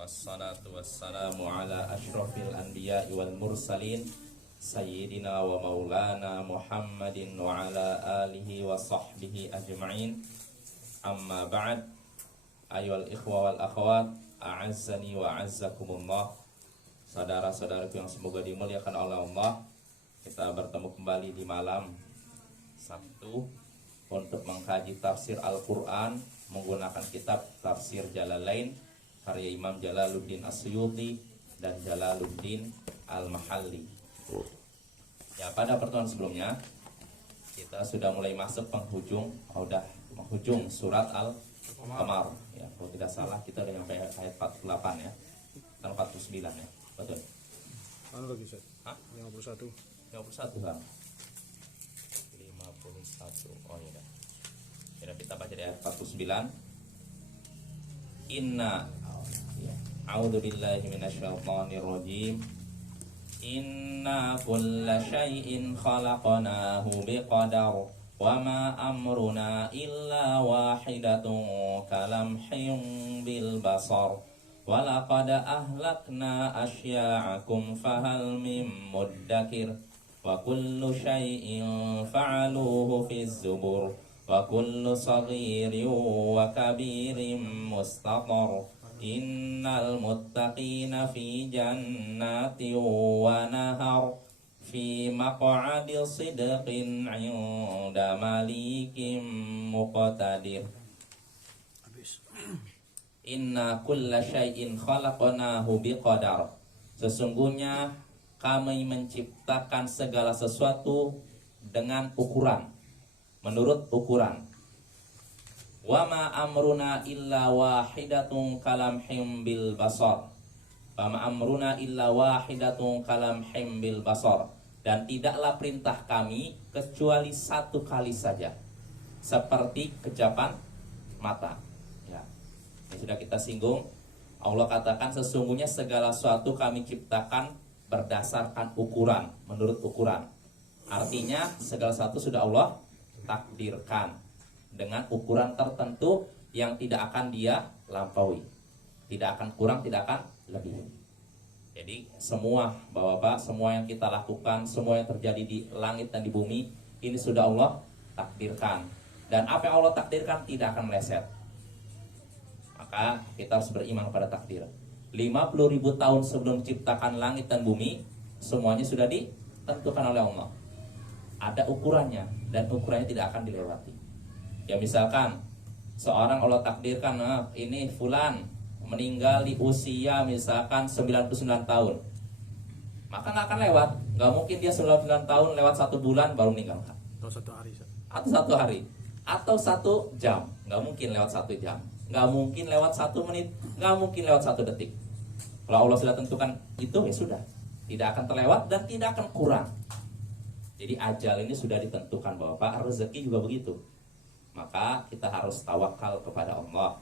Wassalatu wassalamu ala ashrafil anbiya'i wal mursalin Sayyidina wa maulana Muhammadin wa ala alihi wa sahbihi ajma'in. Amma ba'd. Ayyuhal ikhwa wal akhwat, a'azzani wa a'azzakumullah. Saudara-saudaraku yang semoga dimuliakan oleh Allah, kita bertemu kembali di malam Sabtu untuk mengkaji tafsir Al-Quran menggunakan kitab Tafsir Jalalain karya Imam Jalaluddin As-Suyuti dan Jalaluddin Al-Mahalli. Ya, pada pertemuan sebelumnya kita sudah mulai masuk penghujung surat Al-Qamar. Ya, kalau tidak salah kita sudah sampai ayat 48 ya. Dan 49 ya. Betul. Mana lagi, Ustaz? Hah? 51. 51 Bang. 51. Oh iya. Ya, kita baca di ayat 49. Inna A'udzu billahi minasyaitonir rajim. Inna kulla syai'in khalaqnahu biqadar wa ma amruna illa wahidatun kalamhin bil basar wa laqad ahlakna asya'akum fahal mim muddakir wa kullu syai'in fa'aluhu fiz zubur wa kullu saghirin wa kabirin mustatar. Innal muttaqina fi jannatin wa nahar fi maq'adi sidqin 'inda malikin muqtadir. Inna kulla syai'in khalaqnahu biqadar. Sesungguhnya kami menciptakan segala sesuatu dengan ukuran, menurut ukuran. Wa ma amruna illa wahidatun kalamhim bil basar. Wa ma amruna illa wahidatun kalamhim bil basar. Dan tidaklah perintah kami kecuali satu kali saja, seperti kejapan mata. Ya. Ini sudah kita singgung. Allah katakan sesungguhnya segala sesuatu kami ciptakan berdasarkan ukuran, menurut ukuran. Artinya segala sesuatu sudah Allah takdirkan dengan ukuran tertentu yang tidak akan dia lampaui, tidak akan kurang, tidak akan lebih. Jadi semua Bapak-bapak, semua yang kita lakukan, semua yang terjadi di langit dan di bumi, ini sudah Allah takdirkan. Dan apa yang Allah takdirkan tidak akan meleset. Maka kita harus beriman pada takdir. 50.000 tahun sebelum ciptakan langit dan bumi, semuanya sudah ditentukan oleh Allah. Ada ukurannya, dan ukurannya tidak akan dilewati. Ya misalkan seorang Allah takdirkan ini fulan meninggal di usia misalkan 99 tahun. Maka nggak akan lewat. Nggak mungkin dia 99 tahun lewat 1 bulan baru meninggal. Atau 1 hari, Ustaz. Atau 1 hari. Atau 1 jam. Nggak mungkin lewat 1 jam. Nggak mungkin lewat 1 menit. Nggak mungkin lewat 1 detik. Kalau Allah sudah tentukan itu ya sudah. Tidak akan terlewat dan tidak akan kurang. Jadi ajal ini sudah ditentukan Bapak. Rezeki juga begitu. Maka kita harus tawakal kepada Allah.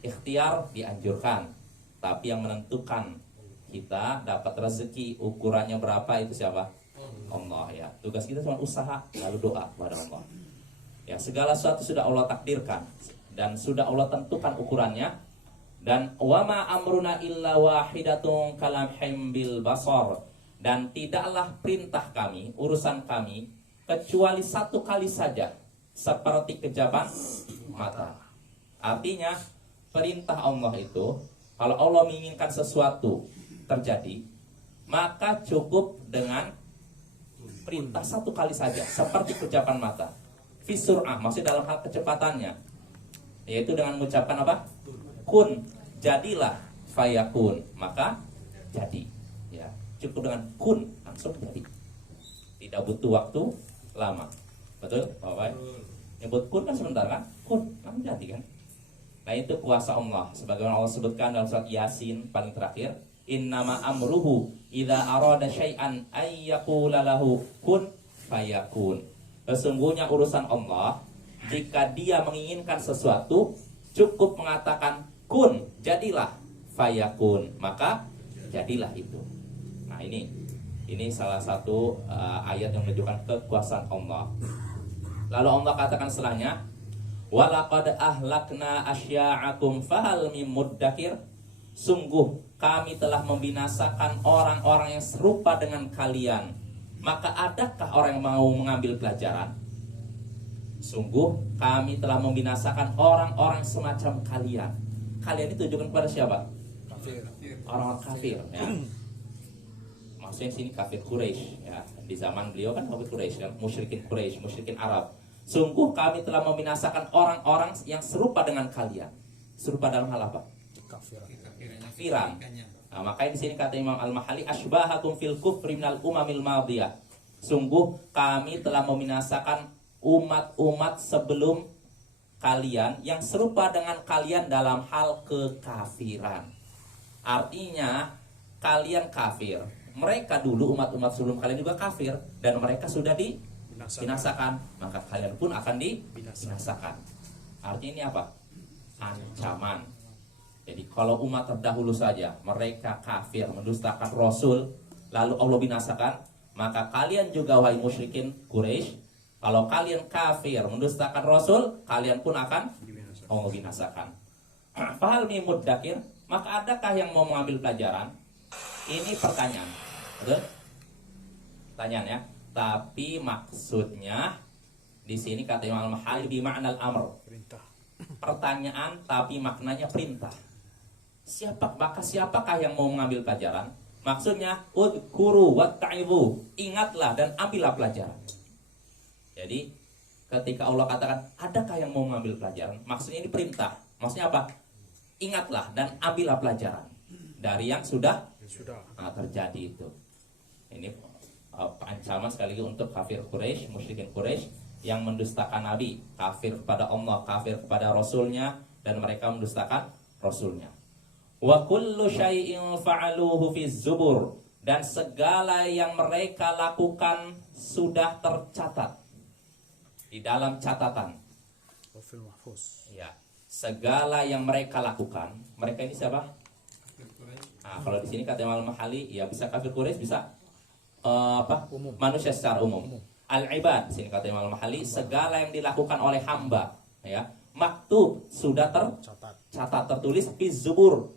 Ikhtiar dianjurkan, tapi yang menentukan kita dapat rezeki ukurannya berapa itu siapa? Allah ya. Tugas kita cuma usaha lalu doa kepada Allah. Ya, segala sesuatu sudah Allah takdirkan dan sudah Allah tentukan ukurannya. Dan wama amruna illa wahidatun kalamhim bil basar. Dan tidaklah perintah kami, urusan kami kecuali 1 kali saja, seperti kejapan mata. Artinya perintah Allah itu, kalau Allah menginginkan sesuatu terjadi, maka cukup dengan perintah 1 kali saja, seperti kejapan mata. Fisur'ah, maksudnya dalam hal kecepatannya, yaitu dengan mengucapkan apa? Kun, jadilah, fayakun, maka jadi. Ya, cukup dengan kun, langsung jadi. Tidak butuh waktu lama. Betul, Bapak? Nyebut kun kan sebentar kan? Kun, langsung jadi kan? Nah itu kuasa Allah. Sebagaimana Allah sebutkan dalam surat Yasin paling terakhir, innama amruhu idza arada syai'an ayyaqula lahu kun fayakun. Sesungguhnya urusan Allah, jika dia menginginkan sesuatu, cukup mengatakan kun, jadilah, fayakun, maka jadilah itu. Nah ini salah satu ayat yang menunjukkan kekuasaan Allah. Lalu Allah katakan setelahnya, walaqad ahlakna asya'akum fahal mim muddakir. Sungguh kami telah membinasakan orang-orang yang serupa dengan kalian. Maka adakah orang yang mau mengambil pelajaran? Sungguh kami telah membinasakan orang-orang semacam kalian. Kalian itu tujukan kepada siapa? Kafir. Orang-orang kafir, ya. Maksudnya sini kafir Quraisy, ya. Di zaman beliau kan kafir Quraisy, kan musyrikin Quraisy, musyrikin Arab. Sungguh kami telah membinasakan orang-orang yang serupa dengan kalian. Serupa dalam hal apa? Kafir. Kafiran. Nah, makanya di sini kata Imam Al-Mahali, asybahakum fil kufri minal umamil madiyah. Sungguh kami telah membinasakan umat-umat sebelum kalian yang serupa dengan kalian dalam hal kekafiran. Artinya kalian kafir. Mereka dulu umat-umat sebelum kalian juga kafir dan mereka sudah dibinasakan, maka kalian pun akan dibinasakan. Artinya ini apa? Ancaman. Jadi kalau umat terdahulu saja mereka kafir, mendustakan Rasul, lalu Allah binasakan, maka kalian juga wahai musyrikin Quraisy, kalau kalian kafir, mendustakan Rasul, kalian pun akan Allah binasakan. Fahal muddakir, maka adakah yang mau mengambil pelajaran? Ini pertanyaan. Betul? Pertanyaan, ya. Tapi maksudnya di sini kata Imam Al-Mahali bi ma'nal amr. Perintah. Pertanyaan tapi maknanya perintah. Siapakah yang mau mengambil pelajaran? Maksudnya udhkuru watta'ibu, ingatlah dan ambillah pelajaran. Jadi ketika Allah katakan adakah yang mau mengambil pelajaran, maksudnya ini perintah. Maksudnya apa? Ingatlah dan ambillah pelajaran dari yang sudah terjadi itu. Ini ancaman sekali lagi untuk kafir Quraisy, musyrikin Quraisy yang mendustakan Nabi, kafir kepada Allah, kafir kepada Rasulnya, dan mereka mendustakan Rasulnya. Wa kullu syai'in fa'aluhu fi zubur, dan segala yang mereka lakukan sudah tercatat di dalam catatan. Wafil mahfuz. Ya, segala yang mereka lakukan, mereka ini siapa? Nah, kalau di sini kata Imam Al-Mahali, ya bisa kafir Quraisy, bisa Umum. manusia secara umum. Al-ibad, sini kata Imam Al-Mahali, segala yang dilakukan oleh hamba, ya, maktub, sudah tercatat, tertulis fi zubur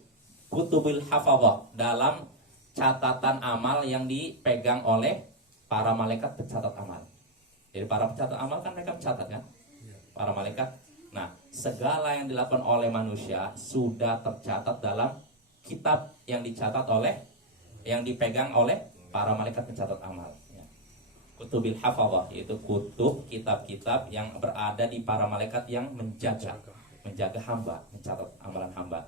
kutubil hafadhah, dalam catatan amal yang dipegang oleh para malaikat pencatat amal. Jadi para pencatat amal kan mereka mencatat, kan? Para malaikat. Nah, segala yang dilakukan oleh manusia sudah tercatat dalam kitab yang dicatat oleh, yang dipegang oleh para malaikat pencatat amal, ya. Kutubil hafadhah, yaitu kutub, kitab-kitab yang berada di para malaikat yang menjaga hamba, mencatat amalan hamba.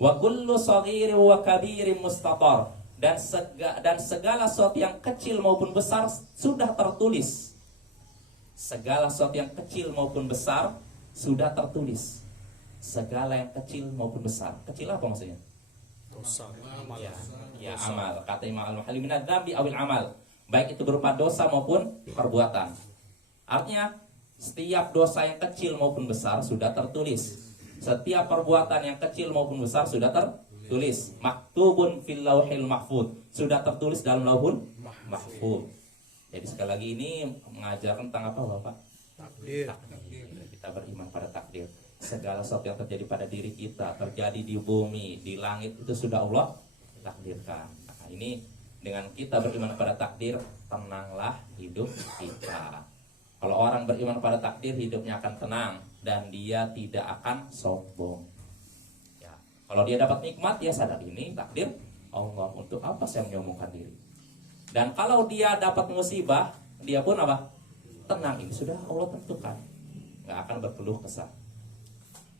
Wa kullu saghirin wa kabirin mustatar, dan segala sesuatu yang kecil maupun besar sudah tertulis. Segala sesuatu yang kecil maupun besar sudah tertulis. Segala yang kecil maupun besar. Kecil apa maksudnya? Dosa. Amal. Ya, amal. Kata Imam Al-Mahali minadz dzambi awil amal. Baik itu berupa dosa maupun perbuatan. Artinya setiap dosa yang kecil maupun besar sudah tertulis. Setiap perbuatan yang kecil maupun besar sudah tertulis. Maktubun fil lauhil mahfuz, sudah tertulis dalam lauhul mahfuz. Jadi sekali lagi ini mengajarkan tentang apa, Bapak? Takdir. Kita beriman pada takdir. Segala sesuatu yang terjadi pada diri kita, terjadi di bumi, di langit, itu sudah Allah takdirkan. Nah, ini dengan kita beriman pada takdir, tenanglah hidup kita. Kalau orang beriman pada takdir, hidupnya akan tenang dan dia tidak akan sombong. Ya, kalau dia dapat nikmat, dia sadar ini takdir Allah, untuk apa saya menyombongkan diri. Dan kalau dia dapat musibah, dia pun apa? Tenang, ini sudah Allah tentukan, nggak akan berkeluh kesah.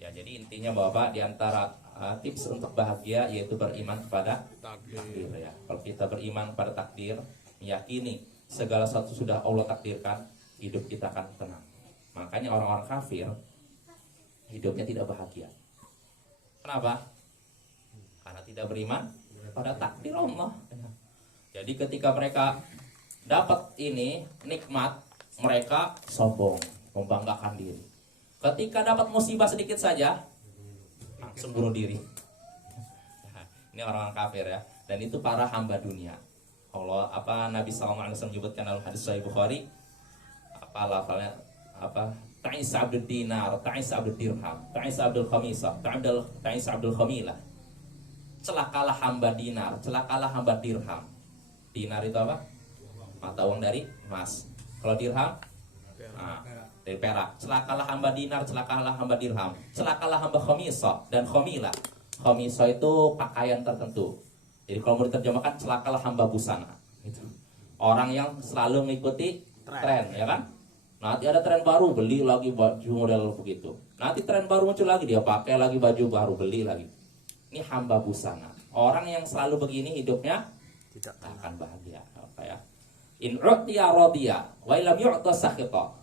Ya, jadi intinya Bapak, di antara tips untuk bahagia yaitu beriman kepada takdir, ya. Kalau kita beriman pada takdir, meyakini segala sesuatu sudah Allah takdirkan, hidup kita akan tenang. Makanya orang-orang kafir hidupnya tidak bahagia. Kenapa? Karena tidak beriman pada takdir Allah. Jadi ketika mereka dapat ini nikmat, mereka sombong, membanggakan diri. Ketika dapat musibah sedikit saja, langsung bunuh diri. Ini orang-orang kafir, ya. Dan itu para hamba dunia. Allah, Nabi SAW menyebutkan dalam hadis Sahih Bukhari, lafalnya ta'isa abdul dinar, ta'isa abdul dirham, ta'isa abdul khamisah, ta'isa abdul khamilah. celakalah hamba dinar, celakalah hamba dirham. Dinar itu apa? Mata uang dari emas. Kalau dirham, nah, dari perak. Celakalah hamba dinar, celakalah hamba dirham, celakalah hamba khamisah dan khamilah. Khamisah itu pakaian tertentu. Jadi kalau mau diterjemahkan, celakalah hamba busana. Gitu. Orang yang selalu mengikuti tren, ya kan? Nanti ada tren baru, beli lagi baju model begitu. Nanti tren baru muncul lagi, dia pakai lagi baju baru, beli lagi. Ini hamba busana. Orang yang selalu begini hidupnya Tidak akan bahagia. Apa ya? In u'tiya radiya, wa illam yu'ta sakhita.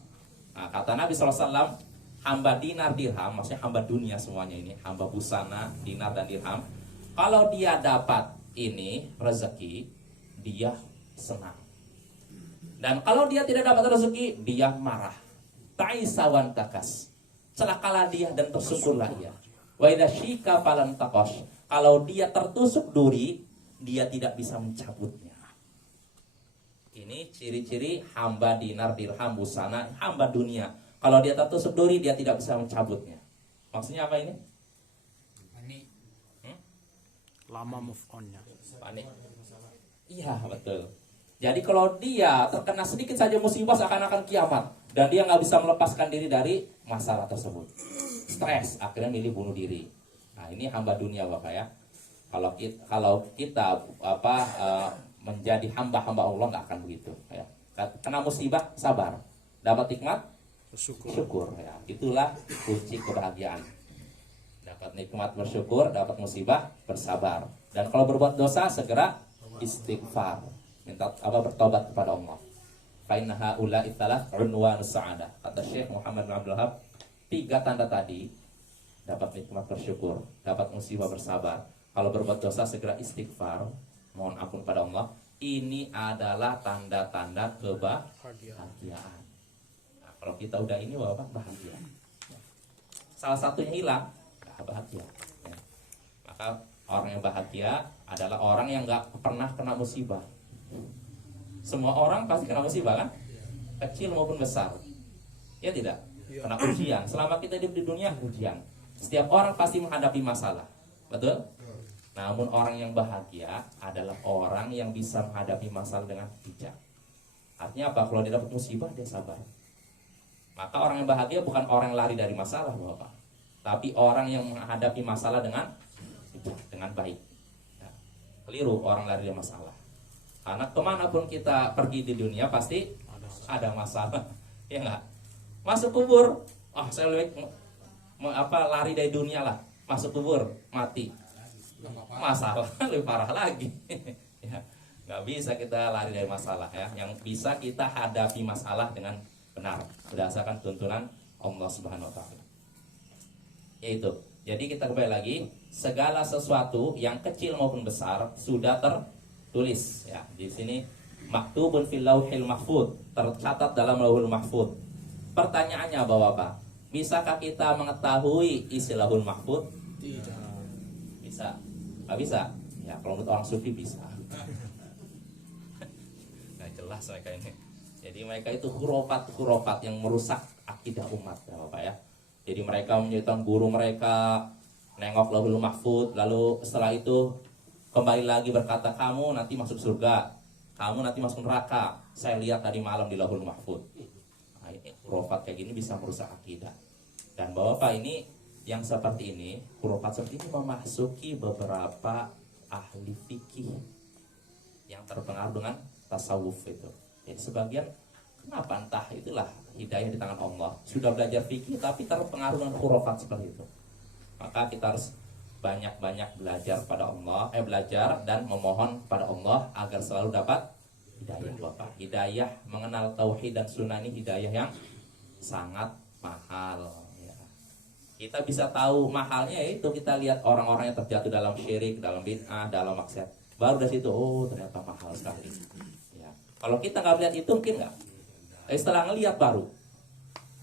Nah, kata Nabi SAW, hamba dinar dirham, maksudnya hamba dunia semuanya ini, hamba busana, dinar dan dirham. Kalau dia dapat ini rezeki, dia senang. Dan kalau dia tidak dapat rezeki, dia marah. Ta'isawan takas. Celakalah dia dan tersyukurlah dia. Wa idza syika falan taqash. Kalau dia tertusuk duri, dia tidak bisa mencabutnya. Ini ciri-ciri hamba dinar dirham busana, hamba dunia. Kalau dia tertusuk duri, dia tidak bisa mencabutnya. Maksudnya apa ini? lama move on-nya. Panik. Iya, betul. Jadi kalau dia terkena sedikit saja musibah seakan-akan kiamat, dan dia nggak bisa melepaskan diri dari masalah tersebut, stres, akhirnya milih bunuh diri. Nah, ini hamba dunia Bapak ya. Kalau kita menjadi hamba-hamba Allah nggak akan begitu ya. Kena musibah sabar, dapat nikmat syukur ya. Itulah kunci kebahagiaan. Dapat nikmat bersyukur, dapat musibah bersabar. Dan kalau berbuat dosa segera istighfar, minta bertobat kepada Allah. Fa inna haula italah unwan sa'adah. Kata Syekh Muhammad bin Abdul Wahab, 3 tanda tadi, dapat nikmat bersyukur, dapat musibah bersabar. Kalau berbuat dosa segera istighfar, mohon ampun pada Allah. Ini adalah tanda-tanda kebahagiaan. Nah, kalau kita udah ini Bapak bahagia. Salah satunya hilang, nggak bahagia. Ya. Maka orang yang bahagia adalah orang yang nggak pernah kena musibah. Semua orang pasti kena musibah kan? Kecil maupun besar. Ya tidak? Kena ujian. Selama kita hidup di dunia ujian. Setiap orang pasti menghadapi masalah. Betul? Namun orang yang bahagia adalah orang yang bisa menghadapi masalah dengan bijak. Artinya apa? Kalau dia dapat musibah dia sabar. Maka orang yang bahagia bukan orang yang lari dari masalah Bapak, tapi orang yang menghadapi masalah dengan bijak, dengan baik. Ya. Keliru orang lari dari masalah. Karena kemanapun kita pergi di dunia pasti ada masalah. Ya enggak? Masuk kubur, saya lebih lari dari dunia lah. Masuk kubur, mati. Masalah lebih parah lagi. Ya, nggak bisa kita lari dari masalah ya. Yang bisa kita hadapi masalah dengan benar berdasarkan tuntunan Allah Subhanahu wa taala. Yaitu, jadi kita kembali lagi, segala sesuatu yang kecil maupun besar sudah tertulis ya. Di sini maktubun fil lauhil mahfuz, tercatat dalam lauhul mahfuz. Pertanyaannya Bapak, bisakah kita mengetahui isi lauhul mahfuz? Tidak. Bisa. Nggak bisa? Ya, kalau menurut orang sufi bisa. Nggak jelas mereka ini. Jadi mereka itu hurufat yang merusak akidah umat ya Bapak ya. Jadi mereka menyebutkan guru mereka nengok lauhul mahfuz, lalu setelah itu kembali lagi berkata, kamu nanti masuk surga, kamu nanti masuk neraka, saya lihat tadi malam di lauhul mahfuz. Nah, ini hurufat kayak gini bisa merusak akidah. Dan Bapak ini yang seperti ini, hurufat seperti ini memasuki beberapa ahli fikih yang terpengaruh dengan tasawuf itu. Jadi sebagian, kenapa entah itulah hidayah di tangan Allah. Sudah belajar fikih tapi terpengaruh dengan hurufat seperti itu. Maka kita harus banyak-banyak belajar pada Allah, belajar dan memohon pada Allah agar selalu dapat hidayah Bapak. Hidayah mengenal tauhid dan sunnah ini hidayah yang sangat mahal. Kita bisa tahu mahalnya itu kita lihat orang-orang yang terjatuh dalam syirik, dalam bid'ah, dalam maksiat. Baru dari situ, oh ternyata mahal sekali. Ya. Kalau kita nggak lihat itu mungkin nggak. Tapi setelah ngelihat baru,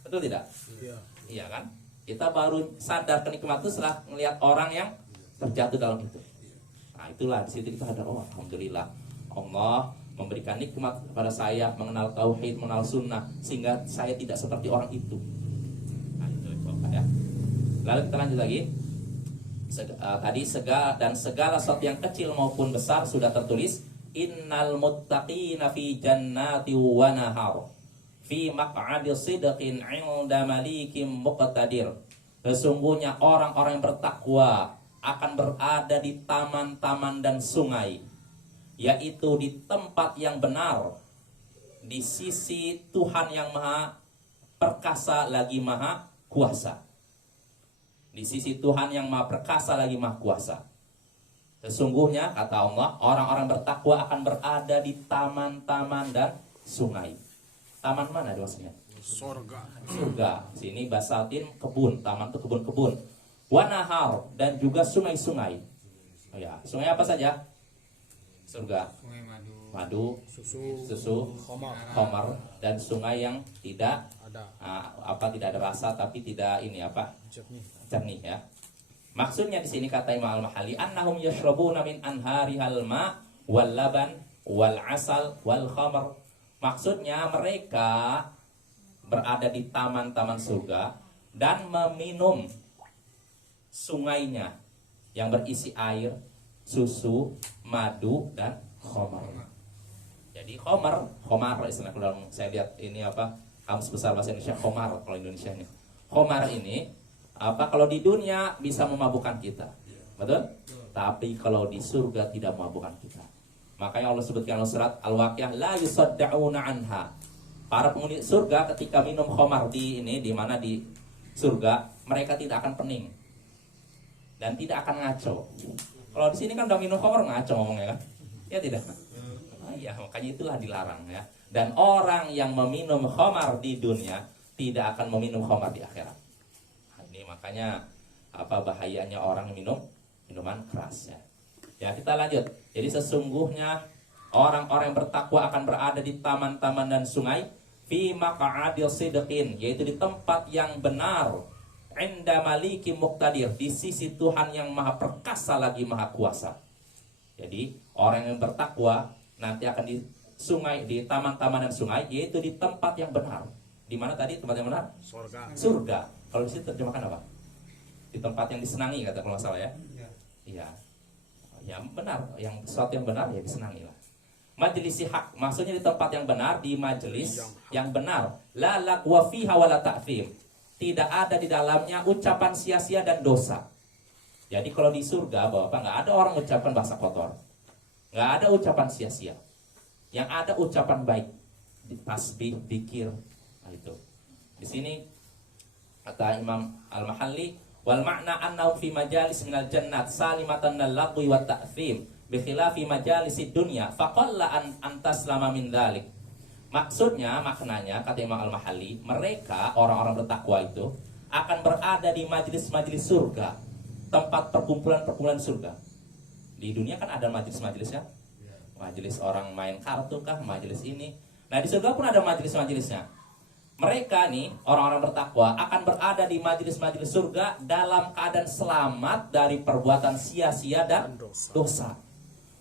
betul tidak? Iya. Iya kan? Kita baru sadar kenikmatan itu setelah ngelihat orang yang terjatuh dalam itu. Nah itulah di situ kita ada, oh alhamdulillah Allah memberikan nikmat kepada saya mengenal tauhid, mengenal sunnah sehingga saya tidak seperti orang itu. Nah itu Bapak ya. Lalu kita lanjut lagi. segala sesuatu yang kecil maupun besar sudah tertulis. Innal muttaqina fi jannati wa nahar fi maq'adi sidqin 'inda malikim muqtadir. Sesungguhnya orang-orang yang bertakwa akan berada di taman-taman dan sungai, yaitu di tempat yang benar di sisi Tuhan yang maha perkasa lagi maha kuasa. Di sisi Tuhan yang maha perkasa lagi maha kuasa. Sesungguhnya kata Allah, orang-orang bertakwa akan berada di taman-taman dan sungai. Taman mana maksudnya? Surga. Surga. Sini basatin kebun, taman itu kebun-kebun. Wanahar, dan juga sungai-sungai. Oh ya, sungai apa saja? Surga. Sungai Madu, Susu. susu, khamar, dan sungai yang tidak Ada. tidak ada rasa tapi tidak Jernih. jernih ya. Maksudnya di sini kata Imam Al-Mahalli, annahum yashrabuna min anharihal ma wal laban wal asal wal khamar. Maksudnya mereka berada di taman-taman surga dan meminum sungainya yang berisi air, susu, madu dan khamar. Jadi khamar istilah kalau saya lihat ini kamus besar bahasa Indonesia khamar kalau Indonesia ini. Khamar ini kalau di dunia bisa memabukkan kita. Betul? Tapi kalau di surga tidak memabukkan kita. Makanya Allah sebutkan dalam surat Al-Waqiah, la yusaddauna anha. Para penghuni surga ketika minum khamar di mana di surga, mereka tidak akan pening dan tidak akan ngaco. Kalau di sini kan udah minum khamar ngaco ngomongnya kan? Ya tidak. Ya, makanya itulah dilarang ya. Dan orang yang meminum khamar di dunia tidak akan meminum khamar di akhirat. Nah, ini makanya bahayanya orang minum minuman keras ya. Ya, kita lanjut. Jadi sesungguhnya orang-orang yang bertakwa akan berada di taman-taman dan sungai fi maq'adil sidqin, yaitu di tempat yang benar, inda maliki muqtadir, di sisi Tuhan yang maha perkasa lagi maha kuasa. Jadi orang yang bertakwa nanti akan di sungai, di taman-taman dan sungai, yaitu di tempat yang benar. Di mana tadi tempat yang benar? Surga. Surga. Kalau di situ terjemahkan apa? Di tempat yang disenangi kata kalau nggak salah ya. Iya. Yang benar, yang sesuatu yang benar ya disenangi lah. Majelis hak, maksudnya di tempat yang benar, di majelis yang benar. La laqwa fiha wala ta'thim. Tidak ada di dalamnya ucapan sia-sia dan dosa. Jadi kalau di surga Bapak nggak ada orang ucapan bahasa kotor. Nggak ada ucapan sia-sia. Yang ada ucapan baik, tasbih, dzikir. Nah, itu. Di sini kata Imam Al-Mahalli, wal makna annahum fi majalis minal jannat salimatan minal laqwi wat ta'thim bi khilafi majalisid dunya faqalla an taslama min dzalik. Maksudnya, maknanya kata Imam Al-Mahalli, mereka orang-orang bertakwa itu akan berada di majelis-majelis surga, tempat perkumpulan-perkumpulan surga. Di dunia kan ada majelis-majelisnya. Majelis orang main kartu kah, majelis ini. Nah, di surga pun ada majelis-majelisnya. Mereka nih, orang-orang bertakwa akan berada di majelis-majelis surga dalam keadaan selamat dari perbuatan sia-sia dan dosa.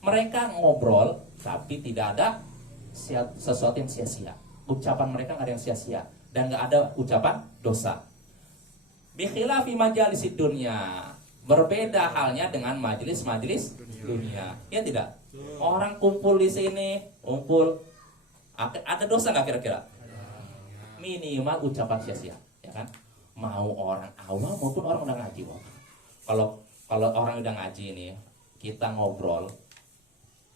Mereka ngobrol, tapi tidak ada sesuatu yang sia-sia. Ucapan mereka nggak ada yang sia-sia dan nggak ada ucapan dosa. Bikhilafi majalisid dunya, berbeda halnya dengan majelis-majelis dunia. Ya tidak? Orang kumpul di sini, ada dosa nggak kira-kira? Minimal ucapan sia-sia, ya kan? Mau orang awam maupun orang udah ngaji. Kalau orang udah ngaji ini, kita ngobrol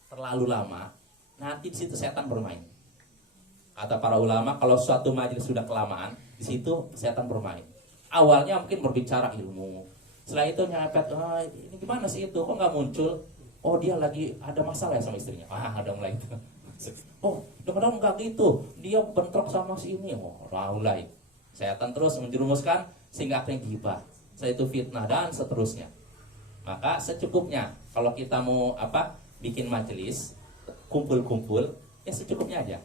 terlalu lama, nanti di situ setan bermain. Kata para ulama, kalau suatu majelis sudah kelamaan, di situ setan bermain. Awalnya mungkin berbicara ilmu, setelah itu nyepet, ini gimana sih itu, kok nggak muncul? Oh, dia lagi ada masalah ya sama istrinya. Ada mulai itu. Oh, kadang-kadang nggak gitu, dia bentrok sama si ini. Oh, mulai setan terus menjerumuskan sehingga akhirnya gibah, setelah itu fitnah dan seterusnya. Maka secukupnya, kalau kita mau bikin majelis, kumpul-kumpul, ya secukupnya aja.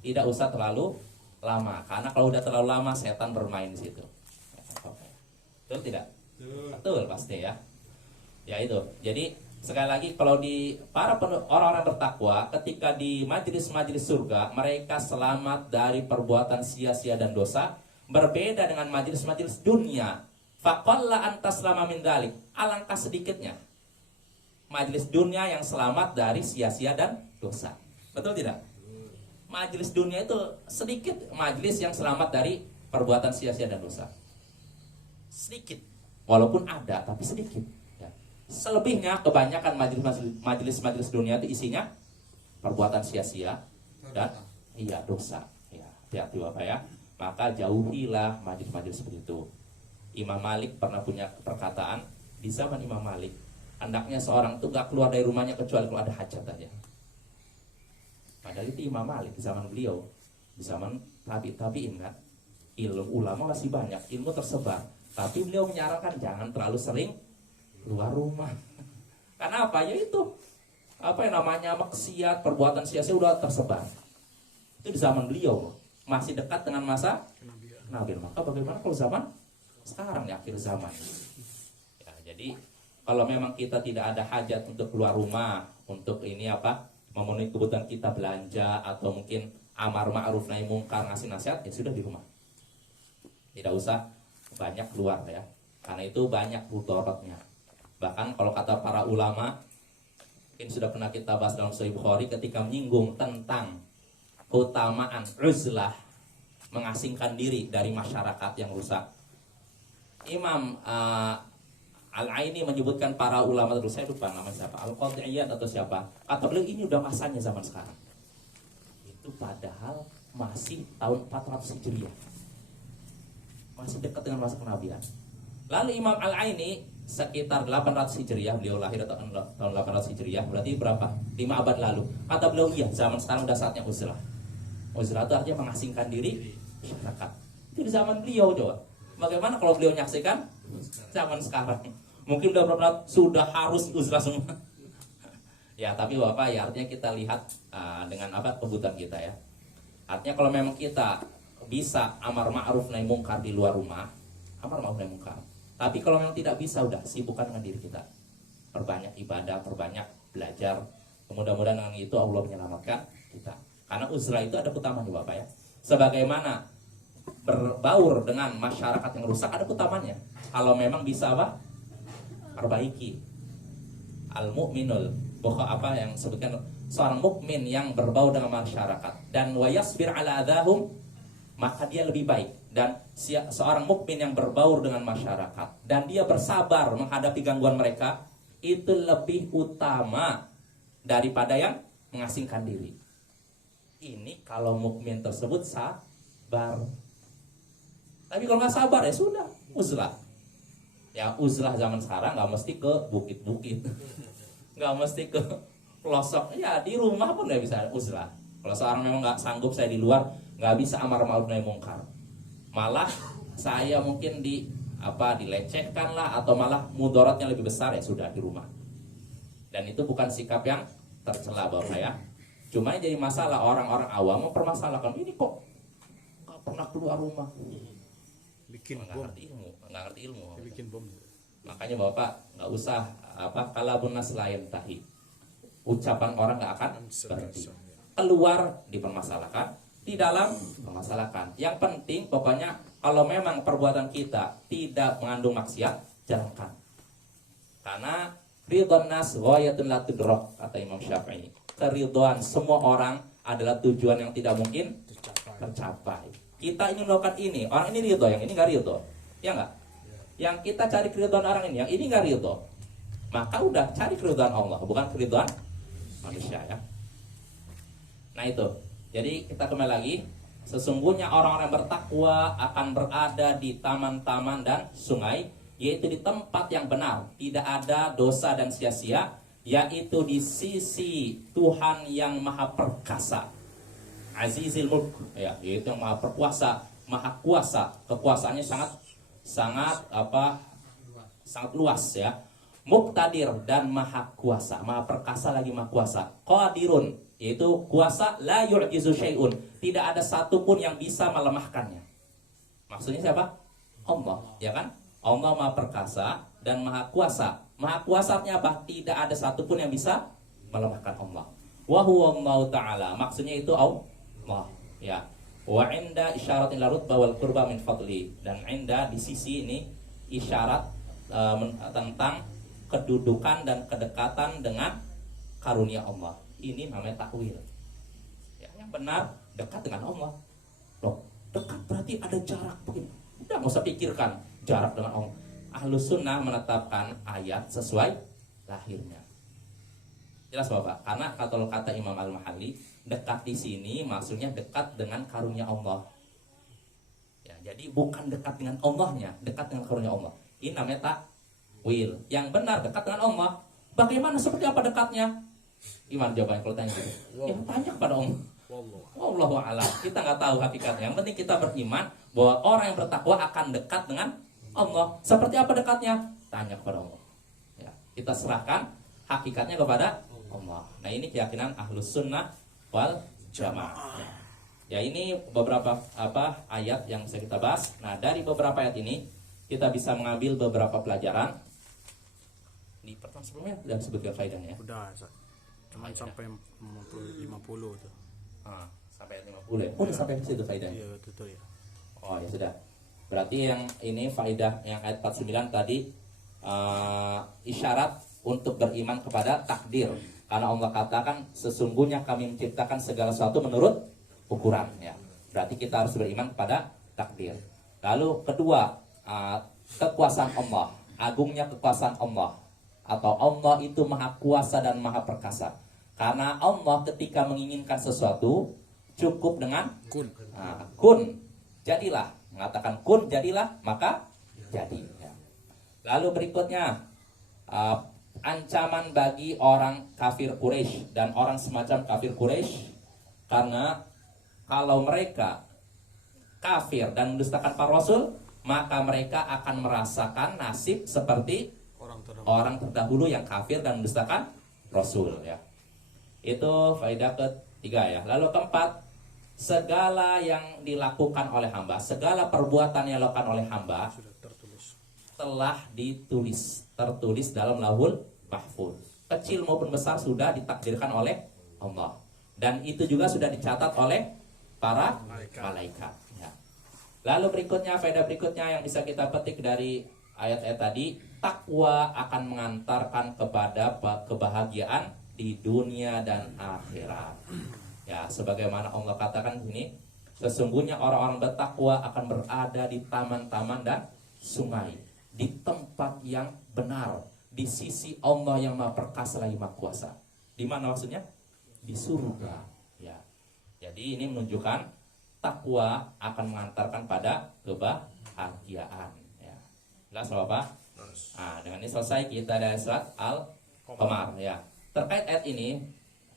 Tidak usah terlalu lama, karena kalau udah terlalu lama setan bermain di situ. Betul tidak? Betul pasti ya. Ya itu. Jadi sekali lagi, kalau di para orang-orang bertakwa, ketika di majelis-majelis surga, mereka selamat dari perbuatan sia-sia dan dosa. Berbeda dengan majelis-majelis dunia. Faqalla antaslama min dzalik. Alangkah sedikitnya majelis dunia yang selamat dari sia-sia dan dosa. Betul tidak? Majelis dunia itu sedikit majelis yang selamat dari perbuatan sia-sia dan dosa. Sedikit. Walaupun ada, tapi sedikit. Ya. Selebihnya, kebanyakan majelis dunia itu isinya perbuatan sia-sia dan dosa. Ya, hati-hati Bapak ya. Maka jauhilah majelis-majelis seperti itu. Imam Malik pernah punya perkataan, di zaman Imam Malik, hendaknya seorang itu gak keluar dari rumahnya kecuali kalau ada hajat aja. Padahal itu Imam Malik di zaman beliau, di zaman tabi'in kan, ilmu ulama masih banyak, ilmu tersebar. Tapi beliau menyarankan jangan terlalu sering keluar rumah. Karena apa? Ya itu, apa yang namanya maksiat, perbuatan sia-sia udah tersebar. Itu di zaman beliau, masih dekat dengan masa Nabi. Maka bagaimana kalau zaman sekarang, di akhir zaman? Ya, jadi kalau memang kita tidak ada hajat untuk keluar rumah, untuk ini apa, memenuhi kebutuhan kita belanja atau mungkin amar ma'ruf nahi mungkar, ngasih nasihat, ya sudah di rumah. Tidak usah banyak keluar ya. Karena itu banyak mudaratnya. Bahkan kalau kata para ulama, mungkin sudah pernah kita bahas dalam Sahih Bukhari ketika menyinggung tentang keutamaan uzlah, mengasingkan diri dari masyarakat yang rusak. Imam Al-Aini menyebutkan para ulama terus, saya lupa namanya siapa, Al-Qadiyat atau siapa, atau beliau ini udah masanya zaman sekarang. Itu padahal masih tahun 400 Hijriah, masih dekat dengan masa kenabian. Lalu Imam Al-Aini sekitar 800 Hijriah, beliau lahir tahun 800 Hijriah, berarti berapa? 5 abad lalu. Kata beliau, iya, zaman sekarang udah saatnya uzlah. Uzlah itu artinya mengasingkan diri masyarakat. Itu di zaman beliau coba. Bagaimana kalau beliau menyaksikan zaman sekarang? Mungkin sudah harus uzlah semua. Ya, tapi Bapak ya artinya kita lihat dengan apa kebutuhan kita ya. Artinya kalau memang kita bisa amar ma'ruf nahi mungkar di luar rumah, amar ma'ruf nahi mungkar. Tapi kalau memang tidak bisa, udah sibukkan dengan diri kita. Perbanyak ibadah, perbanyak belajar. Mudah-mudahan dengan itu Allah menyelamatkan kita. Karena uzlah itu ada keutamaannya Bapak ya. Sebagaimana berbaur dengan masyarakat yang rusak ada keutamaannya. Kalau memang bisa apa? Perbaiki. Al-mu'minul, apa yang sebutkan seorang mukmin yang berbaur dengan masyarakat dan wa yasbir ala adahum, maka dia lebih baik. Dan seorang mukmin yang berbaur dengan masyarakat dan dia bersabar menghadapi gangguan mereka, itu lebih utama daripada yang mengasingkan diri. Ini kalau mukmin tersebut sabar. Tapi kalau nggak sabar ya sudah, uzlah. Ya uzlah zaman sekarang nggak mesti ke bukit-bukit, nggak mesti ke pelosok. Ya di rumah pun nggak bisa uzlah. Kalau seorang memang nggak sanggup, saya di luar nggak bisa amar ma'ruf nahi mungkar, malah saya mungkin dilecehkan lah, atau malah mudaratnya lebih besar, ya sudah di rumah. Dan itu bukan sikap yang tercela Bapak ya. Cuma jadi masalah orang-orang awam mempermasalahkan, ini kok nggak pernah keluar rumah, bikin nggak ngerti ilmu. Bikin bom. Makanya Bapak nggak usah kalabun nas lain tahi, ucapan orang nggak akan berhenti. Keluar dipermasalahkan, di dalam dipermasalahkan. Yang penting pokoknya kalau memang perbuatan kita tidak mengandung maksiat, jalankan. Karena ridwan nas ghayatun la tudrak, kata Imam Syafi'i. Keridhaan semua orang adalah tujuan yang tidak mungkin tercapai. Kita ingin melakukan ini, orang ini ridho, yang ini nggak ridho, ya nggak? Yang kita cari keridhaan orang ini, yang ini nggak ridho, maka udah cari keridhaan Allah, bukan keridhaan manusia ya. Nah itu, jadi kita kembali lagi, sesungguhnya orang-orang bertakwa akan berada di taman-taman dan sungai, yaitu di tempat yang benar, tidak ada dosa dan sia-sia, yaitu di sisi Tuhan yang maha perkasa, Azizil Mulk, ya, yaitu yang maha perkuasa, maha kuasa, kekuasaannya sangat luas ya. Muqtadir, dan maha kuasa, maha perkasa lagi maha kuasa. Qadirun, yaitu kuasa, la yu'jizu syai'un, tidak ada satupun yang bisa melemahkannya. Maksudnya siapa? Allah, ya kan? Allah maha perkasa dan maha kuasa. Maha kuasanya apa? Tidak ada satupun yang bisa melemahkan Allah. Wa huwa Allah ta'ala, maksudnya itu Allah ya. Wa inda isyaratin la rutba wal qurba min fadli, dan inda di sisi ini isyarat tentang kedudukan dan kedekatan dengan karunia Allah. Ini namanya takwil. Ya, yang benar dekat dengan Allah. Loh, dekat berarti ada jarak begini. Udah nggak usah pikirkan jarak dengan Allah. Ahlus sunnah menetapkan ayat sesuai lahirnya. Jelas Bapak? Karena kalau kata Imam Al-Mahalli, dekat di sini maksudnya dekat dengan karunia Allah. Ya, jadi bukan dekat dengan Allahnya, dekat dengan karunia Allah. Ini namanya takwil. Yang benar dekat dengan Allah. Bagaimana, seperti apa dekatnya? Gimana jawabannya kalau tanya gitu? Ya tanya kepada Allah. Wallahu a'lam. Kita nggak tahu hakikatnya. Yang penting kita beriman bahwa orang yang bertakwa akan dekat dengan Allah. Seperti apa dekatnya? Tanya kepada Allah. Ya, kita serahkan hakikatnya kepada Allah. Nah, ini keyakinan Ahlus Sunnah wal Jamaah. Ya, ini beberapa ayat yang bisa kita bahas. Nah, dari beberapa ayat ini kita bisa mengambil beberapa pelajaran. Di pertemuan sebelumnya sudah disebutkan faedahnya ya. Udah, cuman sampai 50 tuh. Sampai 50 ya. Oh, udah sampai di situ faedahnya. Iya, itu tuh ya. Oh, ya sudah. Berarti yang ini faedah yang ayat 49 tadi isyarat untuk beriman kepada takdir. Karena Allah katakan sesungguhnya kami menciptakan segala sesuatu menurut ukuran ya. Berarti kita harus beriman kepada takdir. Lalu kedua, kekuasaan Allah, agungnya kekuasaan Allah, atau Allah itu maha kuasa dan maha perkasa. Karena Allah ketika menginginkan sesuatu cukup dengan kun, jadilah. Mengatakan kun, jadilah, maka jadi ya. Lalu berikutnya, ancaman bagi orang kafir Quraisy dan orang semacam kafir Quraisy, karena kalau mereka kafir dan mendustakan para rasul, maka mereka akan merasakan nasib seperti orang terdahulu yang kafir dan mendustakan rasul ya. Itu faedah ketiga ya. Lalu keempat, segala yang dilakukan oleh hamba, segala perbuatan yang dilakukan oleh hamba telah tertulis dalam Lauhul Mahfuz. Kecil maupun besar sudah ditakdirkan oleh Allah. Dan itu juga sudah dicatat oleh para malaikat. Ya. Lalu berikutnya, faedah berikutnya yang bisa kita petik dari ayat-ayat tadi, takwa akan mengantarkan kepada kebahagiaan di dunia dan akhirat. Ya, sebagaimana Allah katakan ini, sesungguhnya orang-orang bertakwa akan berada di taman-taman dan sungai, di tempat yang benar, di sisi Allah yang maha perkasa lagi maha kuasa. Di mana maksudnya? Di surga. Ya. Jadi ini menunjukkan takwa akan mengantarkan pada kebahagiaan. Ya. Jelas Bapak? Nah, dengan ini selesai kita dari surat Al-Qamar. Ya. Terkait ayat ini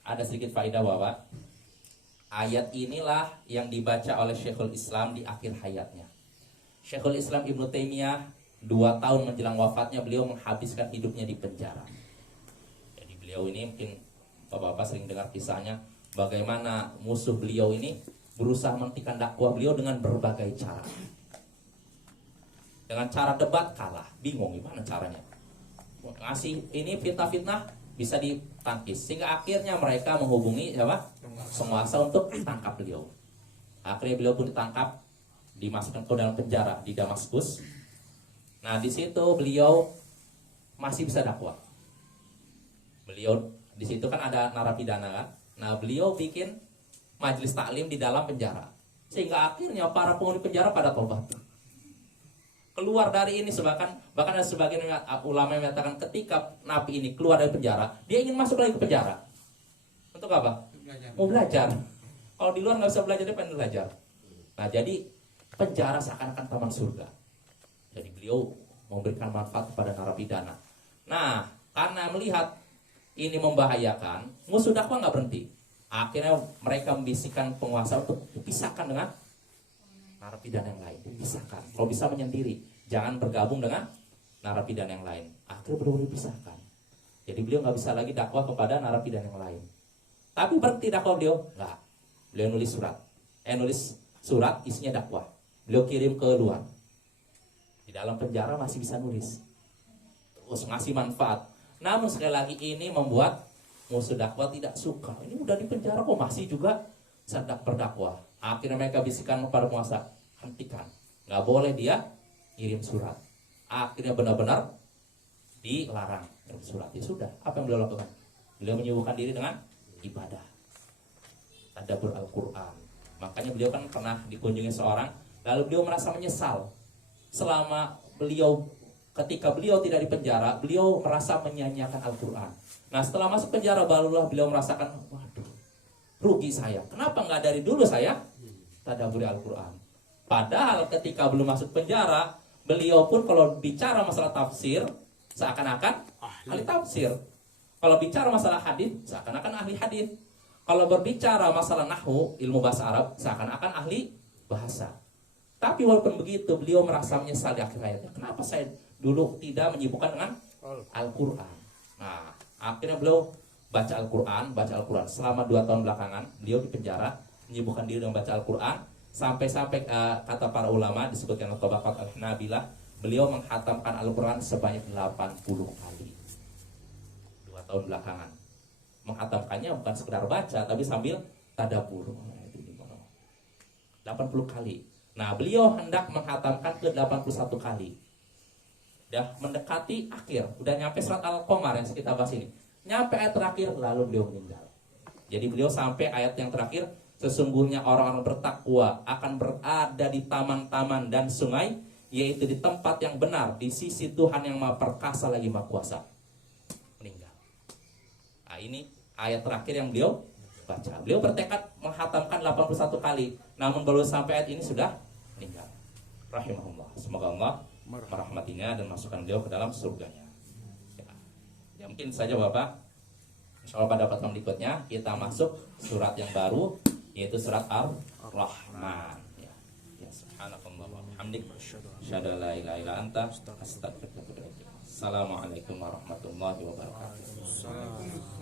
ada sedikit faedah Bapak. Ayat inilah yang dibaca oleh Syekhul Islam di akhir hayatnya. Syekhul Islam Ibnu Taimiyah 2 tahun menjelang wafatnya beliau menghabiskan hidupnya di penjara. Jadi beliau ini mungkin Bapak-bapak sering dengar kisahnya bagaimana musuh beliau ini berusaha menghentikan dakwah beliau dengan berbagai cara. Dengan cara debat kalah, bingung gimana caranya. Ngasih ini fitnah-fitnah bisa ditangkis, sehingga akhirnya mereka menghubungi penguasa untuk tangkap beliau. Akhirnya beliau pun ditangkap, dimasukkan ke dalam penjara di Damaskus. Nah, di situ beliau masih bisa dakwah. Beliau di situ kan ada narapidana kan. Nah, beliau bikin majelis taklim di dalam penjara, sehingga akhirnya para penghuni penjara pada tobat. Keluar dari ini bahkan ada sebagian ulama yang mengatakan ketika napi ini keluar dari penjara, dia ingin masuk lagi ke penjara. Untuk apa? Mau belajar. Kalau di luar nggak bisa belajar, dia pengen belajar. Nah, jadi penjara seakan-akan taman surga. Jadi beliau memberikan manfaat kepada narapidana. Nah, karena melihat ini membahayakan, musuh dakwah nggak berhenti. Akhirnya mereka membisikkan penguasa untuk dipisahkan dengan narapidana yang lain, dipisahkan. Kalau bisa menyendiri, jangan bergabung dengan narapidana yang lain. Akhirnya benar-benar dipisahkan. Jadi beliau nggak bisa lagi dakwah kepada narapidana yang lain. Tapi berhenti dakwah beliau? Nggak. Beliau nulis surat isinya dakwah. Beliau kirim ke luar. Di dalam penjara masih bisa nulis. Terus ngasih manfaat. Namun sekali lagi ini membuat musuh dakwah tidak suka. Ini udah di penjara kok masih juga sedang berdakwah. Akhirnya mereka bisikan kepada penguasa, hentikan. Nggak boleh dia kirim surat. akhirnya benar-benar dilarang sholat. Ya sudah, apa yang beliau lakukan? Beliau menyibukkan diri dengan ibadah, tadabbur Al-Quran. Makanya beliau kan pernah dikunjungi seorang, lalu beliau merasa menyesal selama ketika beliau tidak di penjara, beliau merasa menyanyiakan Al-Quran. Nah, setelah masuk penjara barulah beliau merasakan, waduh, rugi saya. Kenapa nggak dari dulu saya tadabbur Al-Quran? Padahal ketika belum masuk penjara, beliau pun kalau bicara masalah tafsir seakan-akan ahli tafsir. Kalau bicara masalah hadis seakan-akan ahli hadis. Kalau berbicara masalah nahwu, ilmu bahasa Arab, seakan-akan ahli bahasa. Tapi walaupun begitu, beliau merasa menyesal di akhir hayatnya. Kenapa saya dulu tidak menyibukkan dengan Al-Quran? Nah, akhirnya beliau baca Al-Quran. Selama 2 tahun belakangan, beliau di penjara, menyibukkan diri dengan baca Al-Quran. Sampai-sampai kata para ulama, disebutkan oleh Tabaqat Al-Hanabilah, beliau menghatamkan Al-Quran sebanyak 80 kali. 2 tahun belakangan. Menghatamkannya bukan sekedar baca, tapi sambil tadabbur. 80 kali. Nah, beliau hendak menghatamkan ke 81 kali. Udah mendekati akhir, udah nyampe surat Al-Qamar yang kita bahas ini. Nyampe ayat terakhir, lalu beliau meninggal. Jadi beliau sampai ayat yang terakhir, sesungguhnya orang-orang bertakwa akan berada di taman-taman dan sungai, yaitu di tempat yang benar, di sisi Tuhan yang Maha Perkasa lagi Maha Kuasa. Meninggal. Nah, ini ayat terakhir yang beliau baca. Beliau bertekad menghatamkan 81 kali, namun baru sampai ayat ini sudah meninggal. Rahimahullah. Semoga Allah merahmatinya dan masukkan beliau ke dalam surganya. Ya mungkin saja Bapak. Insyaallah pada pertemuan berikutnya kita masuk surat yang baru, yaitu surat Ar-Rahman. Ya. Subhanallahi wa bihamdihi, asyhadu an la ilaha illa anta, astaghfiruka wa atubu ilaik. Assalamualaikum warahmatullahi wabarakatuh.